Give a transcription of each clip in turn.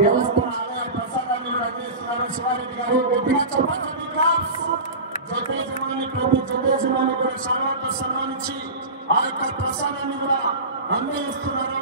దేవస్థాన ఆలయ ప్రసాదాన్ని కూడా అందిస్తున్నారు శివారెడ్డి గారు. గట్టిగా చెప్పండి. జతేజమాని ప్రతి జతేజమాని కూడా శాలువాతో సన్మానించి ఆ యొక్క ప్రసాదాన్ని కూడా అందిస్తున్నారు.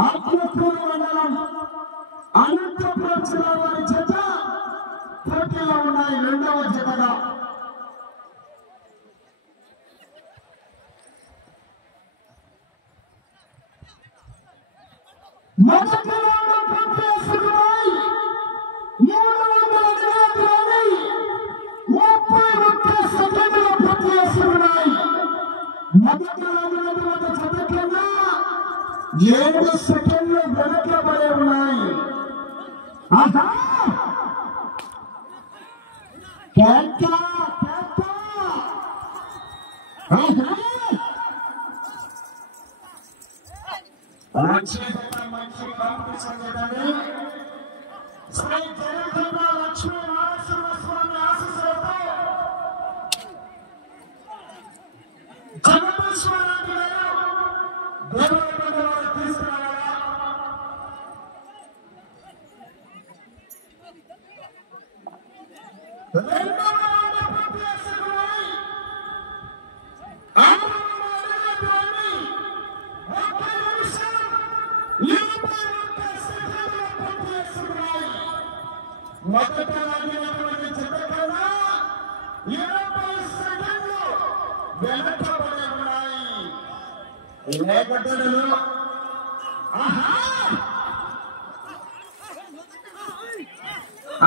ఆత్మకూరు మండలం అనంతపురం జిల్లా వారి జత పోటీలో ఉన్నాయి. రెండవ జతగా మొదటి రౌండ్ పూర్తి చేసుకున్నాయి. 331 సెకండ్లు పూర్తి చేసుకున్నాయి. మొదటి రౌండ్ జత కన్నా 7 సెకండ్లు వెనకబడి ఉన్నాయి. ఆహా మంచి కాంపిటీషన్ చేయండి. శ్రీ జయదుర్గ లక్ష్మీ నరసింహస్వామి ఆశీస్సులతో జగదీశ్వరరెడ్డి గారు దేవరకొండలో తీసుకురావాలా. రెండవ రౌండ్ పూర్తి చేసుకున్నాయి. 6 మొదట లాగినటువంటి జత కన్నా 20 సెకండ్లు వెనకబడి ఉన్నాయి. లేకటలు ఆహా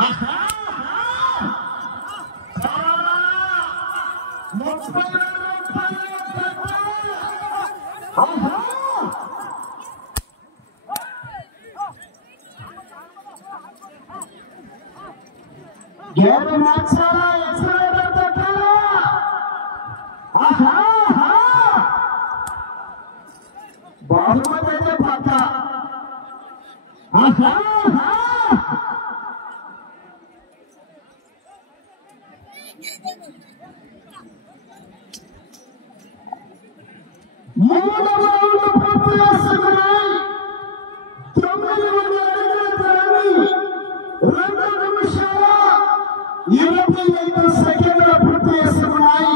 ఆహా 30 ఆహా బహుమతి అయితే పక్క. మూడవ రౌండ్ పూర్తి చేసుకున్నాయి. 9 అడుగుల 2 నిమిషాల 25 సెకండ్లు పూర్తి చేసుకున్నాయి.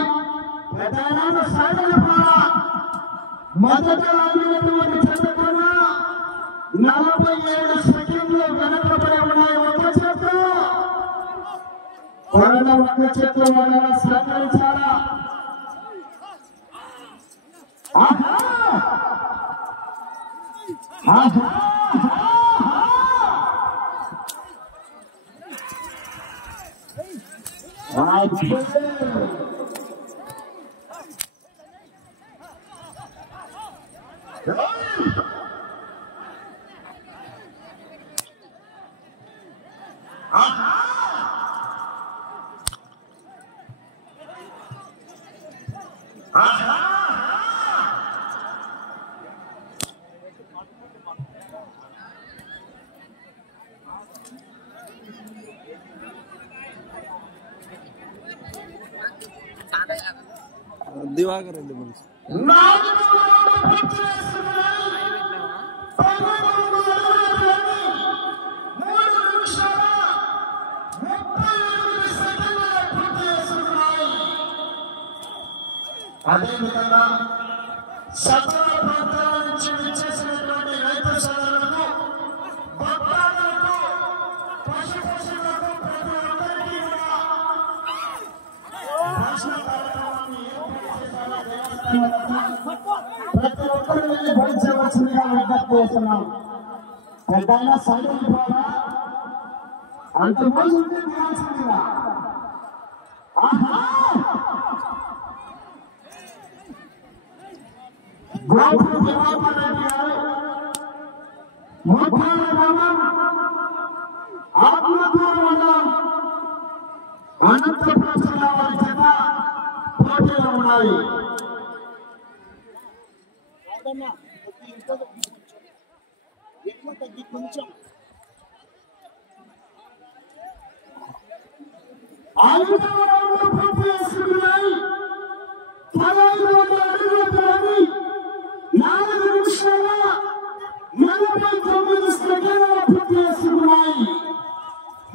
ప్రధాన సాధన మొదట లాగినటువంటి జత కన్నా 47 సెకండ్లు వెనకబడి ఉన్నాయి. ఒక చేత ఒక చేత వాళ్ళ సహకరించాలా. ఆహా ఆహా దివాకర్ రెడ్డి మనిషి అదేవిధంగా సకల ప్రాంతాల నుంచి విచ్చేసినటువంటి రైతు సోదరులకు, భక్తులకు, పశుపక్షులకు ప్రతి ఒక్కరికి కూడా భాషణ కార్యక్రమాన్ని ప్రతి ఒక్కరు వెళ్ళి భరించవలసిందిగా విజ్ఞప్తి చేస్తున్నాం. పెద్దయినా సైలెంట్ కూడా అంతకుముందు ఉంటే దిగాల్సిందిగా. గోపురు దివాకర్ రెడ్డి గారు ముఖ్యాల గ్రామం ఆత్మకూరు మండలం అనంతపురం జిల్లా వారి చేత పోటీలో ఉన్నాయి. పూర్తి చేసుకున్నాయి. 1500 అడుగుల దూరాన్ని 4 నిమిషాల 49 సెకండ్ల పూర్తి చేసుకున్నాయి.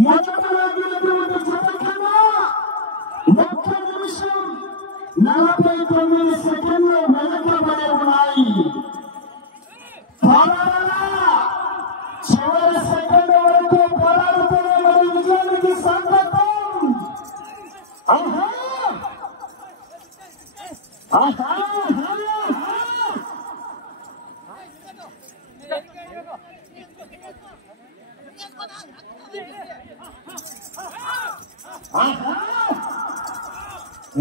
మొదట లాగినటువంటి జత కన్నా 1 నిమిషం 49 సెకండ్లు వెనకబడి ఉన్నాయి. చివరి సెకండ్ వరకు పోరాడుతున్న మరి విజయానికి సంకేతం.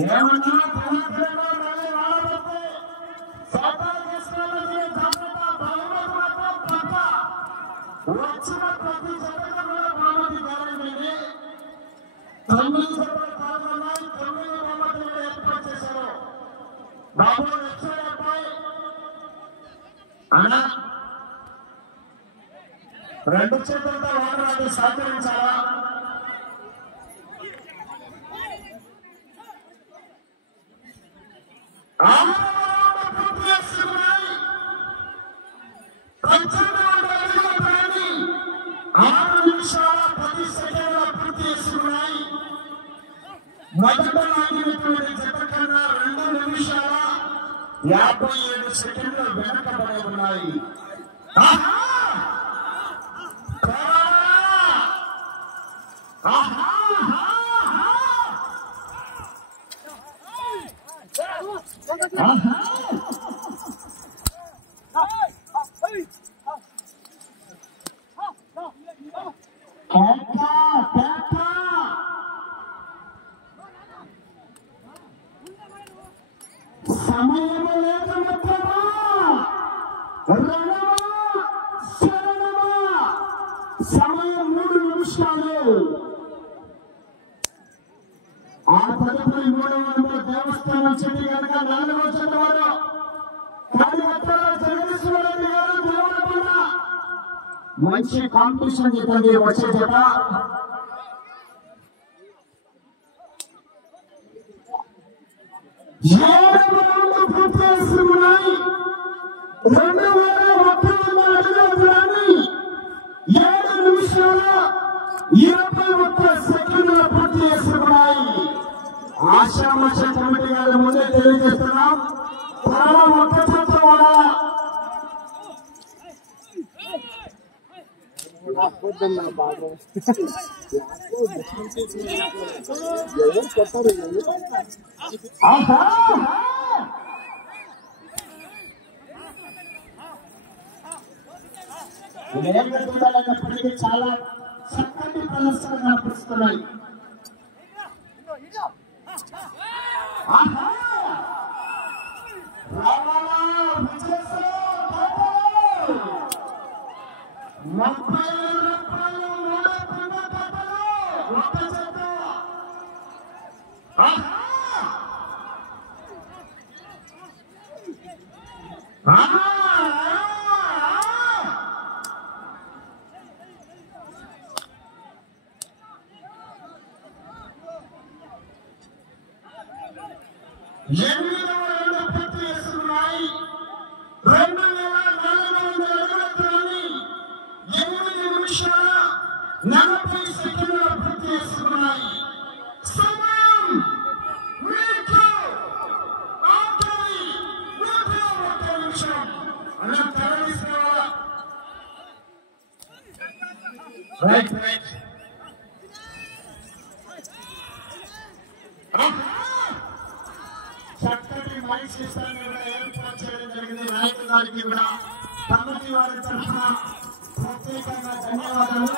ఏమన్నా వచ్చిన ప్రతి జతగా కూడా బహుమతి కారణమైంది. 9 జతలు పాల్గొన్నాయి. 9 బహుమతులు ఏర్పాటు చేశారు. బాబు లక్ష్మణపై అన్న 2 చేతులతో వాడరాదు, సహకరించాలా? పూర్తి చేస్తున్నాయి. 6 నిమిషాల 10 సెకండ్ల పూర్తి చేసుకున్నాయి. మొదట లాగినటువంటి జత కన్నా 2 నిమిషాల 57 సెకండ్లు వెనకబడి ఉన్నాయి. సమయం లేదు మిత్రమా, సమయం 3 నిమిషాలు. ఆ తదుపరి 300 దేవస్థానం చెట్టు కనుక 4వ జత వారు కార్యకర్తల జగదీశ్వర రెడ్డి గారు దేవరపల్ల మంచి కాంపిటీషన్ చెప్పండి. వచ్చే జత పూర్తి చేస్తున్నాయి. 2100 అడుగుల దూరాన్ని 7 నిమిషాల 21 సెకండ్ల పూర్తి చేసుకున్నాయి. ఆశామాష కమిటీ గారి ముందే తెలియజేస్తున్నాం. త్వరలో ఒక్క చేత కూడా చూడాలన్నప్పటికీ చాలా చక్కటి ప్రదర్శన కనిపిస్తున్నాయి. ఎనిమిదవ 40 సెకండ్లు పూర్తి చేసుకున్నాయి. సమయం మీకు ఆఖరి 1 నిమిషం. అలా తరలిసుకోవాలా? రైట్ చక్కటి మైక్ సిస్టాన్ని కూడా ఏర్పాటు చేయడం జరిగింది. నాయకుల గారికి కూడా కమిటీ వారి తరఫున ప్రత్యేకంగా ధన్యవాదాలు.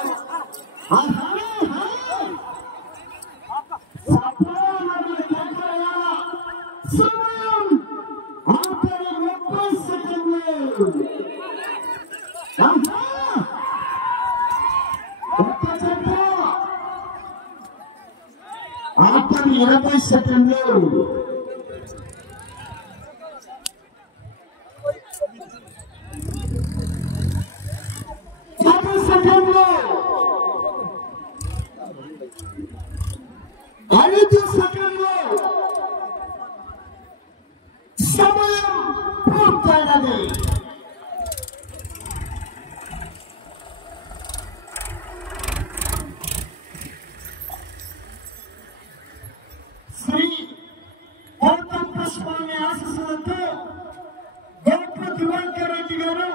సమయం ఆఖరి 30 సెకండ్లు. ఆఖరి 20 సెకండ్లు. 10 సెకండ్లు. 5 సెకండ్లు. సమయం పూర్తయినది. శ్రీ గౌతమ్ స్వామి ఆశీస్సులతో గౌతమ దివాకర్ రెడ్డి గారు